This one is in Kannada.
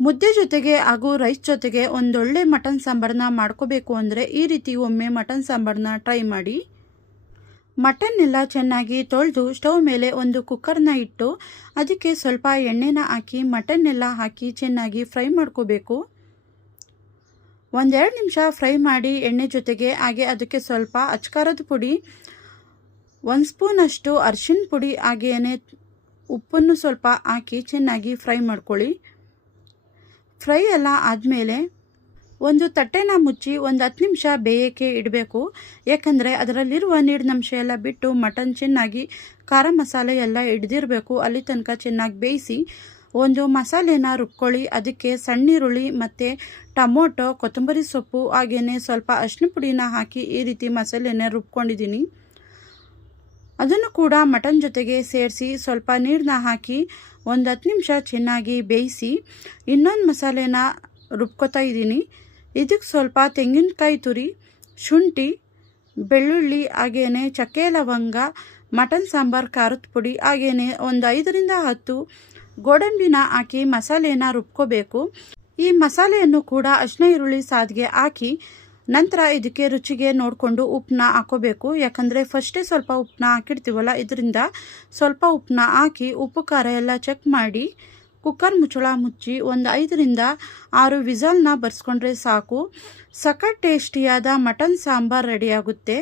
ಮುದ್ದೆ ಜೊತೆಗೆ ಹಾಗೂ ರೈಸ್ ಜೊತೆಗೆ ಒಂದೊಳ್ಳೆ ಮಟನ್ ಸಾಂಬಾರನ್ನ ಮಾಡ್ಕೋಬೇಕು ಅಂದರೆ ಈ ರೀತಿ ಒಮ್ಮೆ ಮಟನ್ ಸಾಂಬಾರನ್ನ ಟ್ರೈ ಮಾಡಿ. ಮಟನ್ ಎಲ್ಲ ಚೆನ್ನಾಗಿ ತೊಳೆದು ಸ್ಟವ್ ಮೇಲೆ ಒಂದು ಕುಕ್ಕರ್ನ ಇಟ್ಟು ಅದಕ್ಕೆ ಸ್ವಲ್ಪ ಎಣ್ಣೆನ ಹಾಕಿ ಮಟನ್ ಎಲ್ಲ ಹಾಕಿ ಚೆನ್ನಾಗಿ ಫ್ರೈ ಮಾಡ್ಕೋಬೇಕು. ಒಂದೆರಡು ನಿಮಿಷ ಫ್ರೈ ಮಾಡಿ ಎಣ್ಣೆ ಜೊತೆಗೆ ಹಾಗೆ ಅದಕ್ಕೆ ಸ್ವಲ್ಪ ಅಚ್ಕಾರದ ಪುಡಿ, 1 ಸ್ಪೂನಷ್ಟು ಅರಿಶಿನ ಪುಡಿ ಹಾಗೆಯೇ ಉಪ್ಪನ್ನು ಸ್ವಲ್ಪ ಹಾಕಿ ಚೆನ್ನಾಗಿ ಫ್ರೈ ಮಾಡ್ಕೊಳ್ಳಿ. ಫ್ರೈ ಎಲ್ಲ ಆದಮೇಲೆ ಒಂದು ತಟ್ಟೆನ ಮುಚ್ಚಿ ಒಂದು 10 ನಿಮಿಷ ಬೇಯೋಕ್ಕೆ ಇಡಬೇಕು. ಯಾಕಂದರೆ ಅದರಲ್ಲಿರುವ ನೀರಿನಂಶ ಎಲ್ಲ ಬಿಟ್ಟು ಮಟನ್ ಚೆನ್ನಾಗಿ ಖಾರ ಮಸಾಲೆ ಎಲ್ಲ ಹಿಡ್ದಿರಬೇಕು. ಅಲ್ಲಿ ತನಕ ಚೆನ್ನಾಗಿ ಬೇಯಿಸಿ ಒಂದು ಮಸಾಲೆನ ರುಬ್ಕೊಳ್ಳಿ. ಅದಕ್ಕೆ ಸಣ್ಣೀರುಳ್ಳಿ ಮತ್ತು ಟೊಮೊಟೊ, ಕೊತ್ತಂಬರಿ ಸೊಪ್ಪು ಹಾಗೆಯೇ ಸ್ವಲ್ಪ ಅರಿಶಿನ ಪುಡಿನ ಹಾಕಿ ಈ ರೀತಿ ಮಸಾಲೆನ ರುಬ್ಕೊಂಡಿದ್ದೀನಿ. ಅದನ್ನು ಕೂಡ ಮಟನ್ ಜೊತೆಗೆ ಸೇರಿಸಿ ಸ್ವಲ್ಪ ನೀರನ್ನ ಹಾಕಿ ಒಂದು 10 ನಿಮಿಷ ಚೆನ್ನಾಗಿ ಬೇಯಿಸಿ ಇನ್ನೊಂದು ಮಸಾಲೆನ ರುಬ್ಕೊತಾ ಇದ್ದೀನಿ. ಇದಕ್ಕೆ ಸ್ವಲ್ಪ ತೆಂಗಿನಕಾಯಿ ತುರಿ, ಶುಂಠಿ, ಬೆಳ್ಳುಳ್ಳಿ ಹಾಗೆಯೇ ಚಕ್ಕೆ ಲವಂಗ, ಮಟನ್ ಸಾಂಬಾರು ಖಾರದ ಪುಡಿ ಹಾಗೆಯೇ ಒಂದು 5ರಿಂದ 10 ಗೋಡಂಬಿನ ಹಾಕಿ ಮಸಾಲೆನ ರುಬ್ಕೋಬೇಕು. ಈ ಮಸಾಲೆಯನ್ನು ಕೂಡ ಅರಿಶಿನ ಈರುಳ್ಳಿ ಸಾದಿಗೆ ಹಾಕಿ ನಂತರ ಇದಕ್ಕೆ ರುಚಿಗೆ ನೋಡಿಕೊಂಡು ಉಪ್ಪನ್ನ ಹಾಕೋಬೇಕು. ಯಾಕಂದರೆ ಫಸ್ಟೇ ಸ್ವಲ್ಪ ಉಪ್ಪನ್ನ ಹಾಕಿರ್ತೀವಲ್ಲ, ಇದರಿಂದ ಸ್ವಲ್ಪ ಉಪ್ಪನ್ನ ಹಾಕಿ ಉಪ್ಪು ಖಾರ ಎಲ್ಲ ಚೆಕ್ ಮಾಡಿ ಕುಕ್ಕರ್ ಮುಚ್ಚಳ ಮುಚ್ಚಿ ಒಂದು 5ರಿಂದ 6 ವಿಸಲ್ನ ಬರ್ಸ್ಕೊಂಡ್ರೆ ಸಾಕು. ಸಖತ್ ಟೇಸ್ಟಿಯಾದ ಮಟನ್ ಸಾಂಬಾರು ರೆಡಿಯಾಗುತ್ತೆ.